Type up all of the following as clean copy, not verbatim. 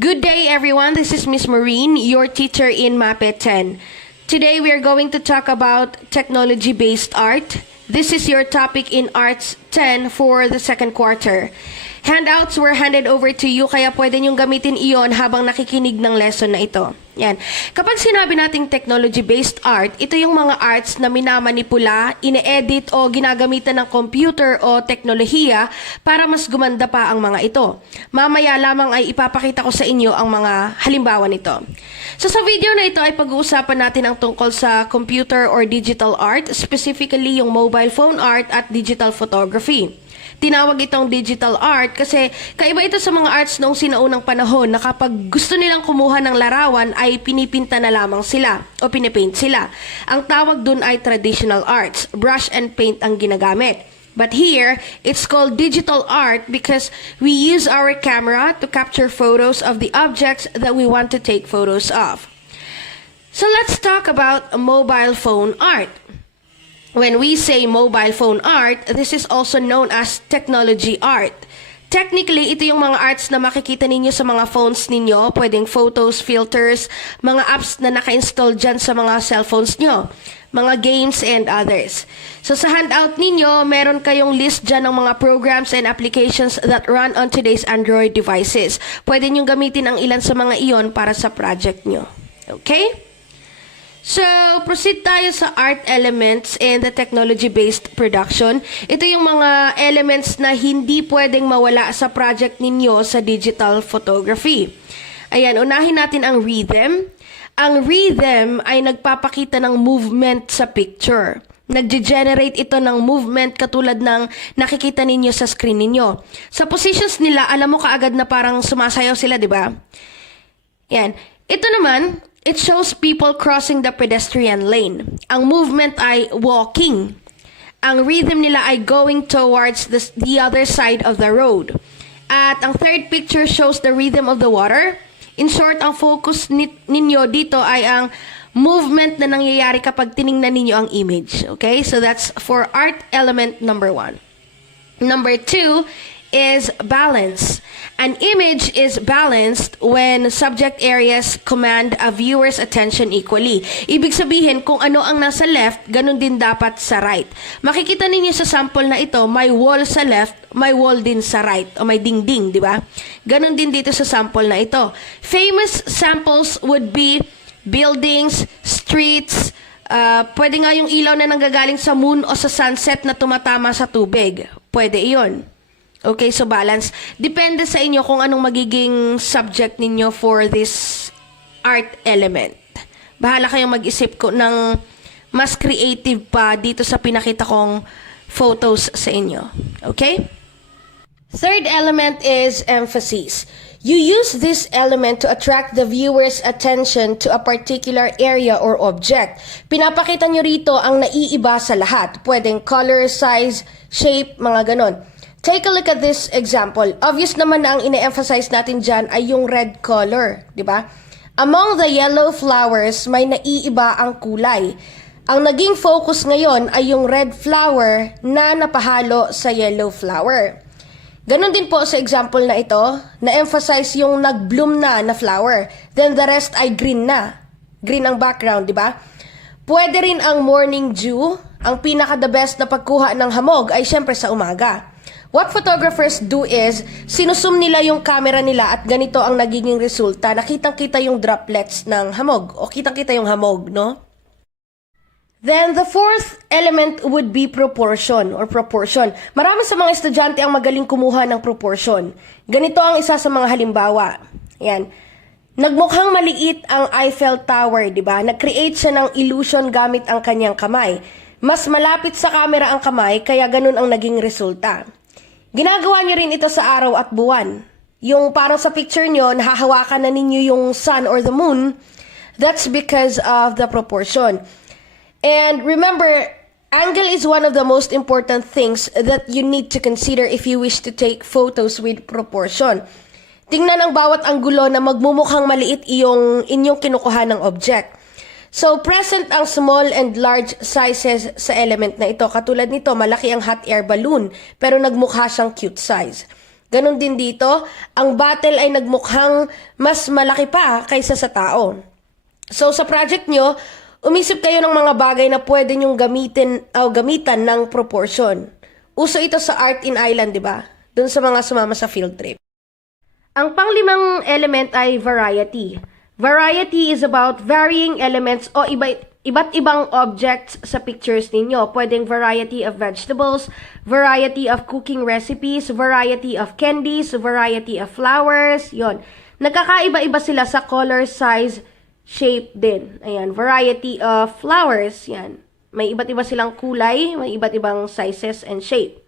Good day, everyone. This is Miss Maureen, your teacher in MAPE 10. Today, we are going to talk about technology-based art. This is your topic in Arts 10 for the second quarter. Handouts were handed over to you, kaya pwede niyong gamitin iyon habang nakikinig ng lesson na ito. Yan. Kapag sinabi nating technology-based art, ito yung mga arts na minamanipula, ine-edit o ginagamitan ng computer o teknolohiya para mas gumanda pa ang mga ito. Mamaya lamang ay ipapakita ko sa inyo ang mga halimbawa nito. So sa video na ito ay pag-uusapan natin ang tungkol sa computer or digital art, specifically yung mobile phone art at digital photography. Tinawag itong digital art kasi kaiba ito sa mga arts noong sinaunang panahon na kapag gusto nilang kumuha ng larawan ay pinipinta na lamang sila o pinipaint sila. Ang tawag dun ay traditional arts, brush and paint ang ginagamit. But here, it's called digital art because we use our camera to capture photos of the objects that we want to take photos of. So let's talk about mobile phone art. When we say mobile phone art, this is also known as technology art. Technically, ito yung mga arts na makikita ninyo sa mga phones ninyo, pwedeng photos, filters, mga apps na naka-install dyan sa mga cellphones nyo, mga games and others. So sa handout ninyo, meron kayong list dyan ng mga programs and applications that run on today's Android devices. Pwede nyo gamitin ang ilan sa mga iyon para sa project nyo. Okay? So, proceed tayo sa art elements and the technology-based production. Ito yung mga elements na hindi pwedeng mawala sa project ninyo sa digital photography. Ayan, unahin natin ang rhythm. Ang rhythm ay nagpapakita ng movement sa picture. Nag-generate ito ng movement katulad ng nakikita ninyo sa screen ninyo. Sa positions nila, alam mo kaagad na parang sumasayaw sila, di ba? Yan. Ito naman, it shows people crossing the pedestrian lane. Ang movement ay walking. Ang rhythm nila ay going towards the other side of the road. At ang third picture shows the rhythm of the water. In short, ang focus ninyo dito ay ang movement na nangyayari kapag tiningnan ninyo ang image. Okay? So that's for art element number 1. Number 2 is balance. An image is balanced when subject areas command a viewer's attention equally. Ibig sabihin, kung ano ang nasa left, ganun din dapat sa right. Makikita ninyo sa sample na ito, may wall sa left, may wall din sa right, o may dingding, di ba? Ganun din dito sa sample na ito. Famous samples would be buildings, streets, pwede nga yung ilaw na nanggagaling sa moon o sa sunset na tumatama sa tubig. Pwede iyon. Okay, so balance. Depende sa inyo kung anong magiging subject ninyo for this art element. Bahala kayong mag-isip ko ng mas creative pa dito sa pinakita kong photos sa inyo. Okay? Third element is emphasis. You use this element to attract the viewer's attention to a particular area or object. Pinapakita nyo rito ang naiiba sa lahat. Pwedeng color, size, shape, mga ganon. Take a look at this example. Obvious naman na ang ine-emphasize natin dyan ay yung red color, di ba? Among the yellow flowers, may naiiba ang kulay. Ang naging focus ngayon ay yung red flower na napahalo sa yellow flower. Ganon din po sa example na ito, na-emphasize yung nag-bloom na flower. Then the rest ay green na. Green ang background, di ba? Pwede rin ang morning dew. Ang pinaka-the best na pagkuha ng hamog ay syempre sa umaga. What photographers do is, sinusum nila yung camera nila at ganito ang nagiging resulta. Nakitang-kita yung droplets ng hamog o kitang-kita yung hamog, no? Then, the fourth element would be proportion or proportion. Marami sa mga estudyante ang magaling kumuha ng proportion. Ganito ang isa sa mga halimbawa. Yan. Nagmukhang maliit ang Eiffel Tower, di ba? Nag-create siya ng illusion gamit ang kanyang kamay. Mas malapit sa camera ang kamay, kaya ganun ang naging resulta. Ginagawa nyo rin ito sa araw at buwan. Yung parang sa picture nyo, nahahawakan na ninyo yung sun or the moon, that's because of the proportion. And remember, angle is one of the most important things that you need to consider if you wish to take photos with proportion. Tingnan ang bawat anggulo na magmumukhang maliit yung inyong kinukuha ng object. So, present ang small and large sizes sa element na ito. Katulad nito, malaki ang hot air balloon, pero nagmukha siyang cute size. Ganon din dito, ang battle ay nagmukhang mas malaki pa kaysa sa tao. So sa project nyo, umisip kayo ng mga bagay na pwede nyong gamitan ng proportion. Uso ito sa Art in Island, di ba? Doon sa mga sumama sa field trip. Ang panglimang element ay variety. Variety is about varying elements o iba't ibang objects sa pictures ninyo. Pwedeng variety of vegetables, variety of cooking recipes, variety of candies, variety of flowers, yon. Nagkakaiba-iba sila sa color, size, shape din. Ayan, variety of flowers, yan. May iba't iba silang kulay, may iba't ibang sizes and shape.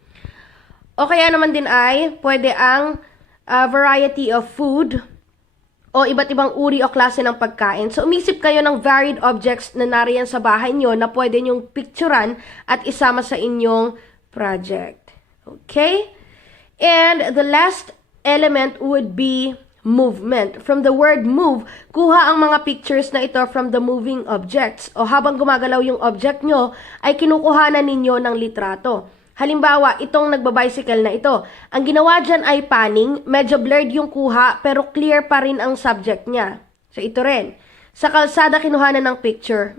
O kaya naman din ay, pwede ang variety of food, o iba't ibang uri o klase ng pagkain. So, umisip kayo ng varied objects na nariyan sa bahay nyo na pwede nyong picturean at isama sa inyong project. Okay? And the last element would be movement. From the word move, kuha ang mga pictures na ito from the moving objects. O habang gumagalaw yung object nyo, ay kinukuhanan ninyo ng litrato. Halimbawa, itong nagbabicycle na ito. Ang ginawa dyan ay panning, medyo blurred yung kuha, pero clear pa rin ang subject niya. So, ito rin. Sa kalsada, kinuhanan ng picture.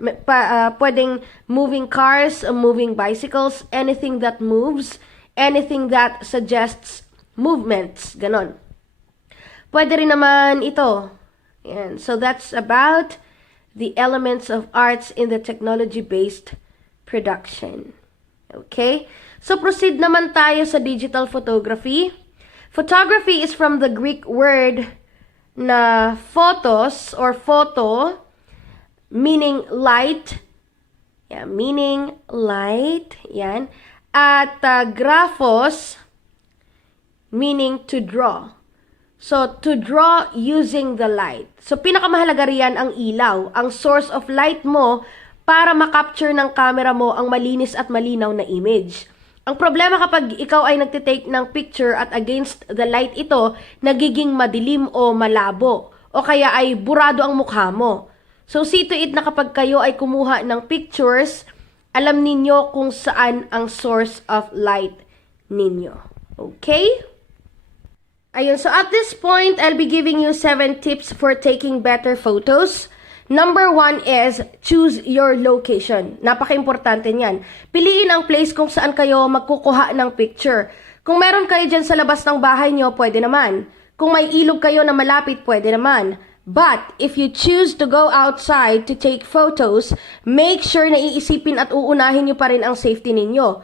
Pwedeng moving cars, moving bicycles, anything that moves, anything that suggests movements. Ganon. Pwede rin naman ito. Yan. So, that's about the elements of arts in the technology-based production. Okay? So, proceed naman tayo sa digital photography. Photography is from the Greek word na photos or photo, meaning light. Yeah, meaning light. Yan. At graphos, meaning to draw. So, to draw using the light. So, pinakamahalaga riyan ang ilaw, ang source of light mo para makapture ng camera mo ang malinis at malinaw na image. Ang problema kapag ikaw ay nagtitake ng picture at against the light ito, nagiging madilim o malabo, o kaya ay burado ang mukha mo. So, see to it na kapag kayo ay kumuha ng pictures, alam ninyo kung saan ang source of light ninyo. Okay? Ayun, so at this point, I'll be giving you 7 tips for taking better photos. Number 1 is choose your location. Napaka-importante niyan. Piliin ang place kung saan kayo magkukuha ng picture. Kung meron kayo dyan sa labas ng bahay nyo, pwede naman. Kung may ilog kayo na malapit, pwede naman. But, if you choose to go outside to take photos, make sure na iisipin at uunahin nyo pa rin ang safety ninyo.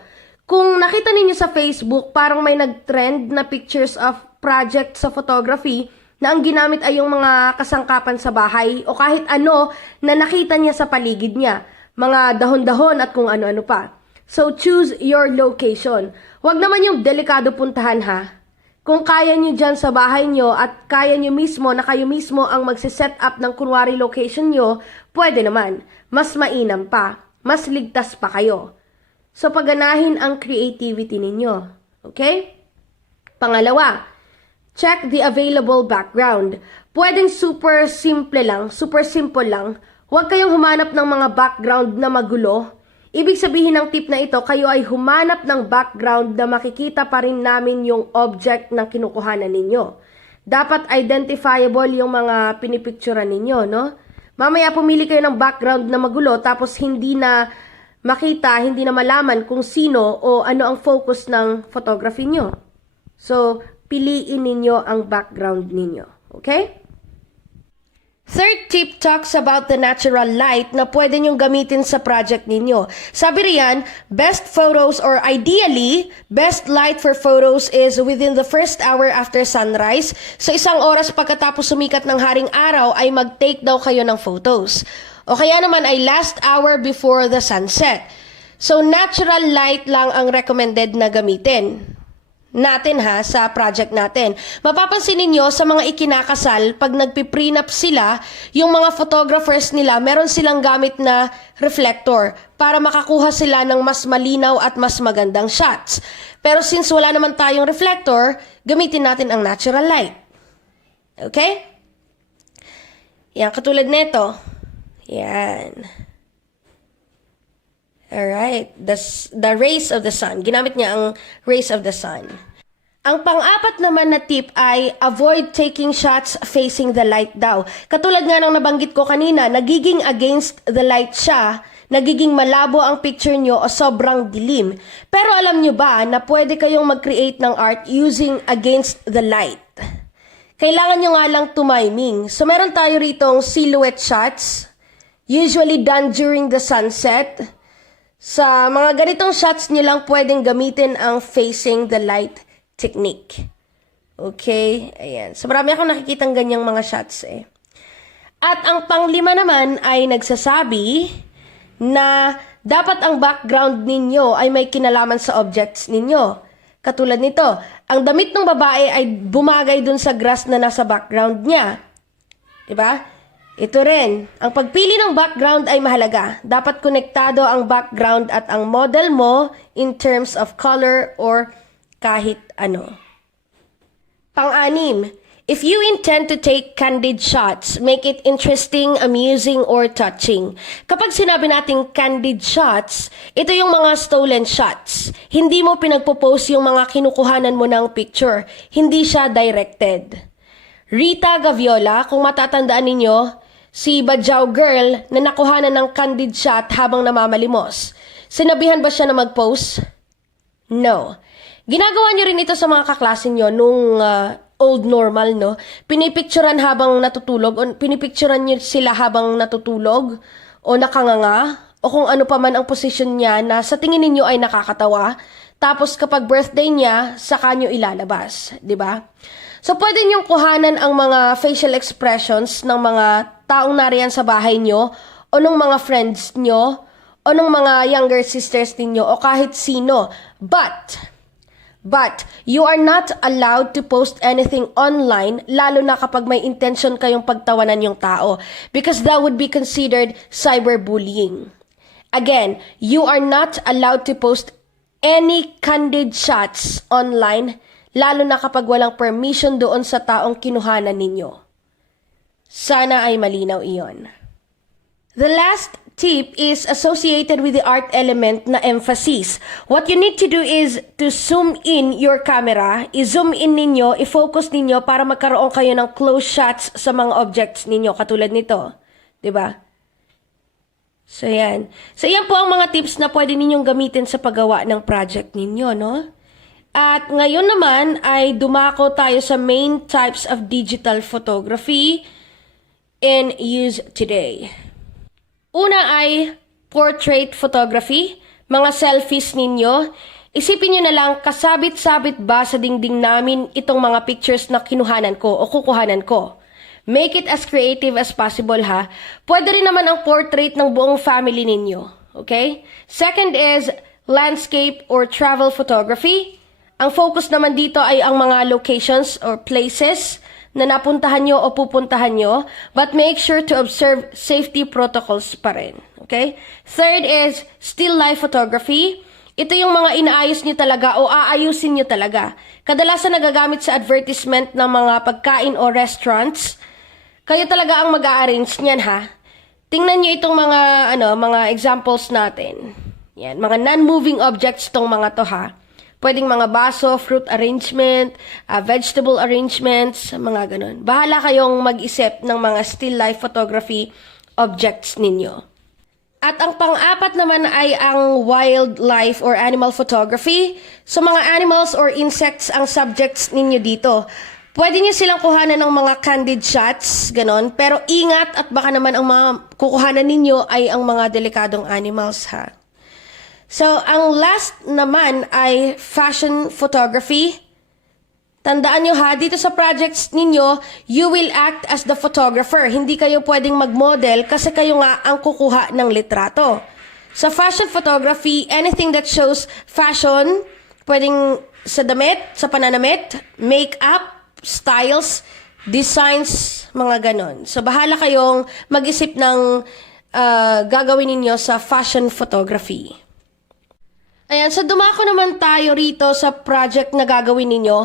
Kung nakita ninyo sa Facebook, parang may nag-trend na pictures of project sa photography, na ang ginamit ay yung mga kasangkapan sa bahay o kahit ano na nakita niya sa paligid niya. Mga dahon-dahon at kung ano-ano pa. So, choose your location. Huwag naman yung delikado puntahan ha. Kung kaya nyo dyan sa bahay nyo at kaya nyo mismo na kayo mismo ang magsiset up ng kunwari location nyo, pwede naman. Mas mainam pa. Mas ligtas pa kayo. So, pagganahin ang creativity ninyo. Okay? Pangalawa, check the available background. Pwedeng super simple lang. Huwag kayong humanap ng mga background na magulo. Ibig sabihin ng tip na ito, kayo ay humanap ng background na makikita pa rin namin yung object na kinukuhanan ninyo. Dapat identifiable yung mga pinipicturean ninyo, no? Mamaya pumili kayo ng background na magulo tapos hindi na makita, hindi na malaman kung sino o ano ang focus ng photography nyo. So, piliin ninyo ang background ninyo. Okay? Third tip talks about the natural light na pwede nyong gamitin sa project ninyo. Sabi riyan, best photos or ideally, best light for photos is within the first hour after sunrise. So isang oras pagkatapos sumikat ng haring araw ay mag-take daw kayo ng photos. O kaya naman ay last hour before the sunset. So natural light lang ang recommended na gamitin natin ha, sa project natin. Mapapansin ninyo sa mga ikinakasal, pag nagpiprenup sila, yung mga photographers nila, meron silang gamit na reflector para makakuha sila ng mas malinaw at mas magandang shots. Pero since wala naman tayong reflector, gamitin natin ang natural light. Okay? Yan, katulad nito. Yan. Alright, the rays of the sun. Ginamit niya ang rays of the sun. Ang pang-apat naman na tip ay avoid taking shots facing the light daw. Katulad nga ng nabanggit ko kanina, nagiging against the light siya, nagiging malabo ang picture nyo o sobrang dilim. Pero alam nyo ba na pwede kayong mag-create ng art using against the light? Kailangan nyo nga lang tumiming. So meron tayo ritong silhouette shots, usually done during the sunset. Sa mga ganitong shots nyo lang pwedeng gamitin ang facing the light technique. Okay? Ayan. So, marami akong nakikitang ganyang mga shots eh. At ang panglima naman ay nagsasabi na dapat ang background ninyo ay may kinalaman sa objects ninyo. Katulad nito, ang damit ng babae ay bumagay dun sa grass na nasa background niya. Diba? Ito rin, ang pagpili ng background ay mahalaga. Dapat konektado ang background at ang model mo in terms of color or kahit ano. Pang-anim, if you intend to take candid shots, make it interesting, amusing, or touching. Kapag sinabi nating candid shots, ito yung mga stolen shots. Hindi mo pinagpo-post yung mga kinukuhanan mo ng picture. Hindi siya directed. Rita Gaviola, kung matatandaan ninyo, si Badjao girl na nakuhanan ng candid shot habang namamalimos. Sinabihan ba siya na mag-post? No. Ginagawa niyo rin ito sa mga kaklase niyo nung old normal, no? Pinipicturan habang natutulog o pinipicturan niyo sila habang natutulog o nakanganga o kung ano pa man ang posisyon niya na sa tingin niyo ay nakakatawa. Tapos kapag birthday niya, saka niyo ilalabas, 'di ba? So pwede niyong kuhanan ang mga facial expressions ng mga taong nariyan sa bahay niyo o ng mga friends niyo o ng mga younger sisters ninyo o kahit sino. But, you are not allowed to post anything online, lalo na kapag may intention kayong pagtawanan yung tao, because that would be considered cyberbullying. Again, you are not allowed to post any candid shots online, lalo na kapag walang permission doon sa taong kinuhanan ninyo. Sana ay malinaw iyon. The last tip is associated with the art element na emphasis. What you need to do is to zoom in your camera, i-zoom in ninyo, i-focus ninyo para magkaroon kayo ng close shots sa mga objects ninyo katulad nito. 'Di ba? So yan. So yan po ang mga tips na pwede ninyong gamitin sa paggawa ng project ninyo, no? At ngayon naman ay dumako tayo sa main types of digital photography in use today. Una ay portrait photography, mga selfies ninyo. Isipin nyo na lang, kasabit-sabit ba sa dingding namin itong mga pictures na kinuhanan ko o kukuhanan ko. Make it as creative as possible ha. Pwede rin naman ang portrait ng buong family ninyo. Okay? Second is landscape or travel photography. Ang focus naman dito ay ang mga locations or places na napuntahan nyo o pupuntahan nyo, but make sure to observe safety protocols pa rin. Okay? Third is still life photography. Ito yung mga inaayos nyo talaga o aayusin nyo talaga. Kadalasan nagagamit sa advertisement ng mga pagkain o restaurants. Kayo talaga ang mag-a-arrange niyan ha. Tingnan nyo itong mga examples natin. Yan, mga non-moving objects tong mga to ha. Pwedeng mga baso, fruit arrangement, vegetable arrangements, mga ganun. Bahala kayong mag-isip ng mga still life photography objects ninyo. At ang pang-apat naman ay ang wildlife or animal photography. So mga animals or insects ang subjects ninyo dito. Pwede niyo silang kuhanan ng mga candid shots, ganon. Pero ingat at baka naman ang mga kukuhanan ninyo ay ang mga delikadong animals ha. So, ang last naman ay fashion photography. Tandaan nyo ha, dito sa projects ninyo, you will act as the photographer. Hindi kayo pwedeng mag-model kasi kayo nga ang kukuha ng litrato. Sa fashion photography, anything that shows fashion, pwedeng sa damit, sa pananamit, make-up, styles, designs, mga ganon. So, bahala kayong mag-isip ng gagawin ninyo sa fashion photography. Ayan, so dumako naman tayo rito sa project na gagawin ninyo.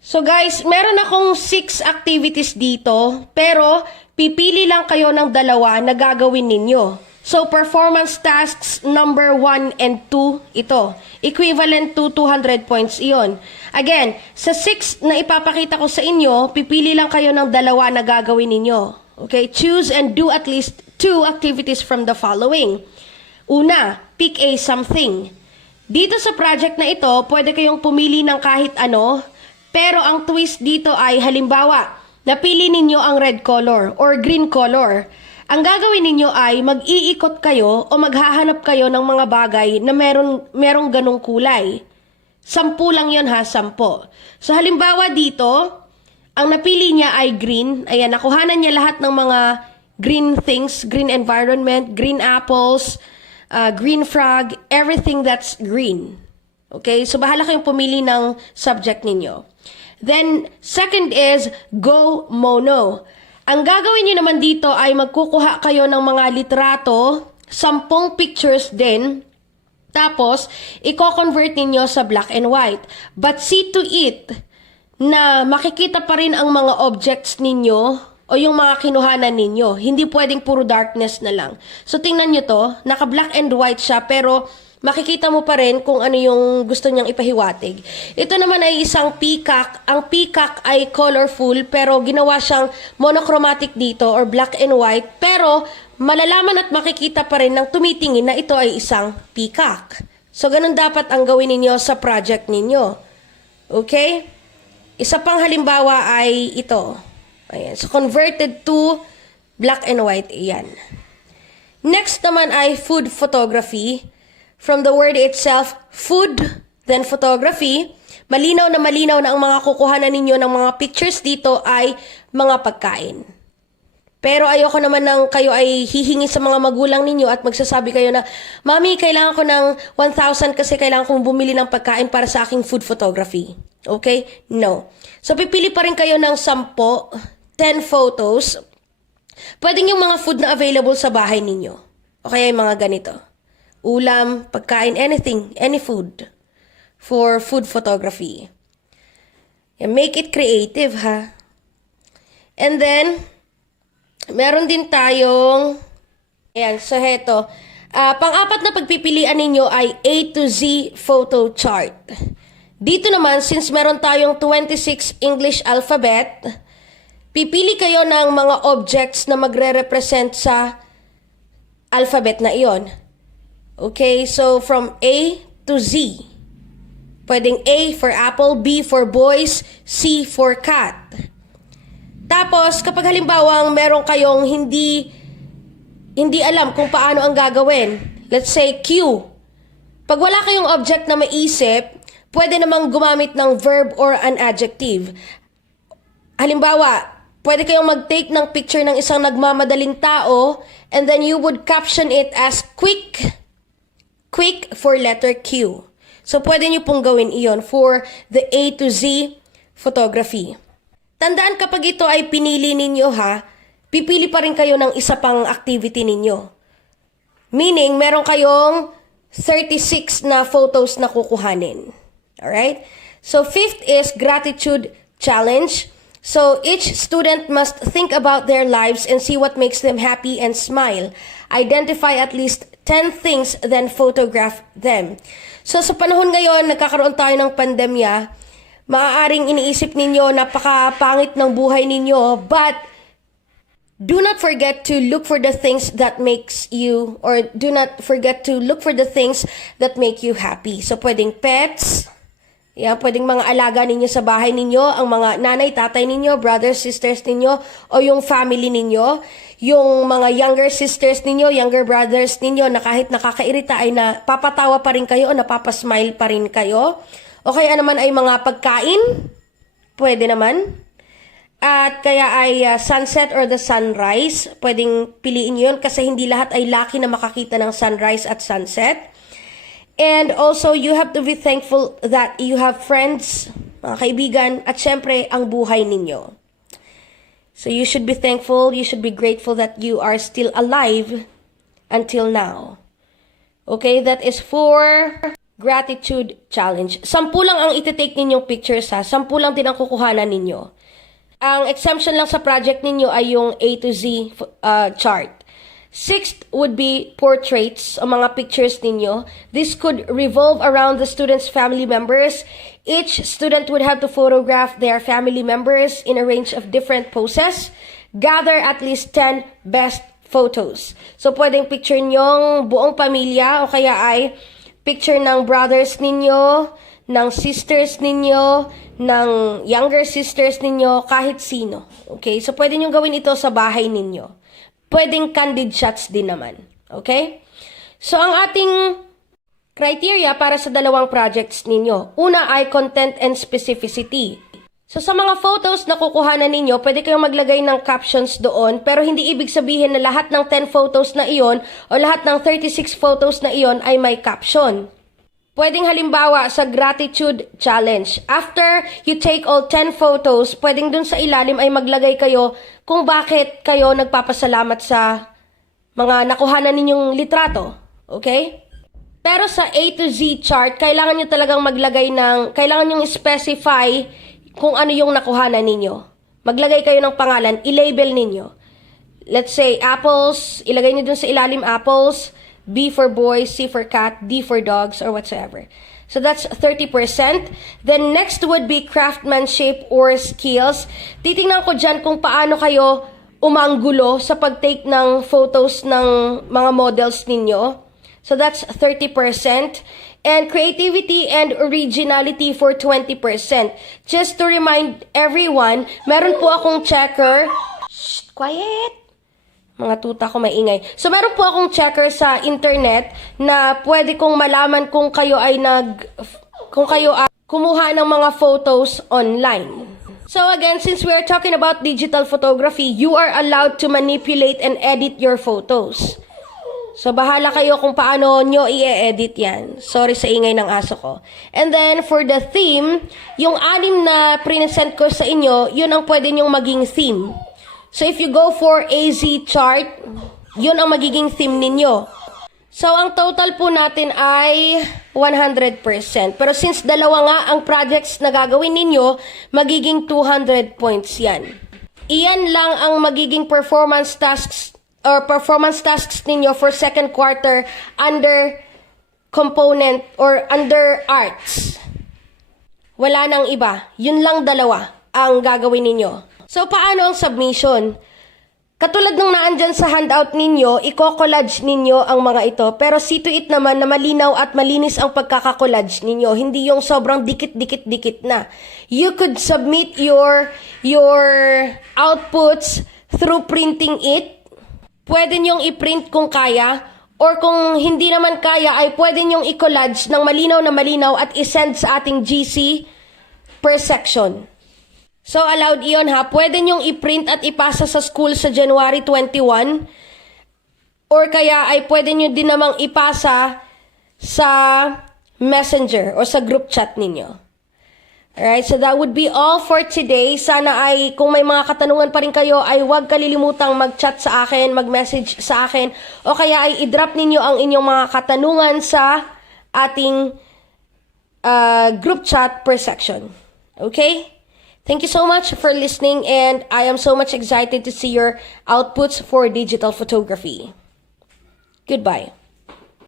So guys, meron akong 6 activities dito, pero pipili lang kayo ng 2 na gagawin ninyo. So, performance tasks number 1 and 2, ito. Equivalent to 200 points iyon. Again, sa 6 na ipapakita ko sa inyo, pipili lang kayo ng dalawa na gagawin ninyo. Okay? Choose and do at least 2 activities from the following. Una, pick a something. Dito sa project na ito, pwede kayong pumili ng kahit ano, pero ang twist dito ay halimbawa, napili ninyo ang red color or green color. Ang gagawin ninyo ay mag-iikot kayo o maghahanap kayo ng mga bagay na merong ganong kulay. 10 lang yon ha, 10. So halimbawa dito, ang napili niya ay green. Ayan, nakuhanan niya lahat ng mga green things, green environment, green apples, green frog, everything that's green. Okay, so bahala kayong pumili ng subject ninyo. Then, second is go mono. Ang gagawin nyo naman dito ay magkukuha kayo ng mga litrato, 10 pictures din, tapos i-convert ninyo sa black and white. But see to it na makikita pa rin ang mga objects ninyo o yung mga kinuhanan ninyo. Hindi pwedeng puro darkness na lang. So tingnan nyo to, naka black and white siya pero makikita mo pa rin kung ano yung gusto niyang ipahiwatig. Ito naman ay isang peacock. Ang peacock ay colorful pero ginawa siyang monochromatic dito or black and white. Pero malalaman at makikita pa rin ng tumitingin na ito ay isang peacock. So ganun dapat ang gawin ninyo sa project ninyo. Okay? Isa pang halimbawa ay ito. Ayan. So converted to black and white. Ayan. Next naman ay food photography. From the word itself, food, then photography, malinaw na ang mga kukuhanan ninyo ng mga pictures dito ay mga pagkain. Pero ayoko naman nang kayo ay hihingi sa mga magulang ninyo at magsasabi kayo na, Mami, kailangan ko ng 1,000 kasi kailangan kong bumili ng pagkain para sa aking food photography. Okay? No. So pipili pa rin kayo ng 10, 10 photos. Pwedeng yung mga food na available sa bahay ninyo. O kaya yung mga ganito. Ulam, pagkain, anything, any food for food photography. And make it creative, ha? And then, meron din tayong, ayan, so heto, pang-apat na pagpipilian ninyo ay A to Z photo chart. Dito naman, since meron tayong 26 English alphabet, pipili kayo ng mga objects na magre-represent sa alphabet na iyon. Okay, so from A to Z. Pwedeng A for apple, B for boys, C for cat. Tapos, kapag halimbawang meron kayong hindi alam kung paano ang gagawin, let's say Q. Pag wala kayong object na maisip, pwede namang gumamit ng verb or an adjective. Halimbawa, pwede kayong mag-take ng picture ng isang nagmamadaling tao and then you would caption it as quick for letter Q. So, pwede nyo pong gawin iyon for the A to Z photography. Tandaan kapag ito ay pinili ninyo ha, pipili pa rin kayo ng isa pang activity ninyo. Meaning, meron kayong 36 na photos na kukuhanin. Alright? So, fifth is gratitude challenge. So, each student must think about their lives and see what makes them happy and smile. Identify at least 10 things, then photograph them. So, sa panahon ngayon, nagkakaroon tayo ng pandemya, maaaring iniisip ninyo, napakapangit ng buhay ninyo, but do not forget to look for the things that makes you, or do not forget to look for the things that make you happy. So, pwedeng pets, yeah, pwedeng mga alaga ninyo sa bahay ninyo, ang mga nanay, tatay ninyo, brothers, sisters ninyo, o yung family ninyo, yung mga younger sisters ninyo, younger brothers ninyo, na kahit nakakairita ay napapatawa pa rin kayo o napapasmile pa rin kayo. O kaya naman ay mga pagkain, pwede naman. At kaya ay sunset or the sunrise, pwedeng piliin yun kasi hindi lahat ay lucky na makakita ng sunrise at sunset. And also, you have to be thankful that you have friends, mga kaibigan, at syempre, ang buhay ninyo. So, you should be thankful, you should be grateful that you are still alive until now. Okay, that is for gratitude challenge. 10 lang ang iti-take ninyong pictures ha. 10 lang din ang kukuhanan ninyo. Ang exemption lang sa project ninyo ay yung A to Z chart. Sixth would be portraits o mga pictures ninyo. This could revolve around the student's family members. Each student would have to photograph their family members in a range of different poses. Gather at least 10 best photos. So, pwedeng picture nyong buong pamilya o kaya ay picture ng brothers ninyo, ng sisters ninyo, ng younger sisters ninyo, kahit sino. Okay? So, pwede nyo gawin ito sa bahay ninyo. Pwedeng candid shots din naman. Okay? So, ang ating criteria para sa dalawang projects ninyo. Una ay content and specificity. So, sa mga photos na kukuhanan ninyo, pwede kayong maglagay ng captions doon, pero hindi ibig sabihin na lahat ng 10 photos na iyon o lahat ng 36 photos na iyon ay may caption. Pwedeng halimbawa sa gratitude challenge. After you take all 10 photos, pwedeng dun sa ilalim ay maglagay kayo kung bakit kayo nagpapasalamat sa mga nakuhanan ninyong litrato. Okay? Pero sa A to Z chart, kailangan nyo talagang kailangan nyo specify kung ano yung nakuhanan ninyo. Maglagay kayo ng pangalan, i-label ninyo. Let's say, apples, ilagay nyo dun sa ilalim apples, B for boy, C for cat, D for dogs, or whatsoever. So that's 30%. Then next would be craftsmanship or skills. Titingnan ko dyan kung paano kayo umanggulo sa pag-take ng photos ng mga models ninyo. So that's 30%. And creativity and originality for 20%. Just to remind everyone, meron po akong checker. Shh, quiet! Mga tuta ko maingay. So, meron po akong checker sa internet na pwede kong malaman kung kayo ay kumuha ng mga photos online. So, again, since we are talking about digital photography, you are allowed to manipulate and edit your photos. So, bahala kayo kung paano nyo i-edit yan. Sorry sa ingay ng aso ko. And then, for the theme, yung 6 na present ko sa inyo, yun ang pwede nyong maging theme. So, if you go for AZ chart, yun ang magiging theme ninyo. So, ang total po natin ay 100%. Pero since dalawa nga ang projects na gagawin ninyo, magiging 200 points yan. Iyan lang ang magiging performance tasks ninyo for second quarter under component or under arts. Wala nang iba. Yun lang dalawa ang gagawin ninyo. So, paano ang submission? Katulad ng naandyan sa handout ninyo, i-collage ninyo ang mga ito. Pero see to it naman na malinaw at malinis ang pagkakakollage ninyo. Hindi yung sobrang dikit-dikit-dikit na. You could submit your outputs through printing it. Pwede nyong i-print kung kaya. Or kung hindi naman kaya, ay pwede nyong i-collage ng malinaw na malinaw at isend sa ating GC per section. So, allowed iyon ha. Pwede nyong i-print at ipasa sa school sa January 21. Or kaya ay pwede nyo din namang ipasa sa messenger o sa group chat ninyo. Alright, so that would be all for today. Sana ay kung may mga katanungan pa rin kayo ay huwag kalilimutang mag-chat sa akin, mag-message sa akin. O kaya ay i-drop ninyo ang inyong mga katanungan sa ating group chat per section. Okay? Thank you so much for listening, and I am so much excited to see your outputs for digital photography. Goodbye.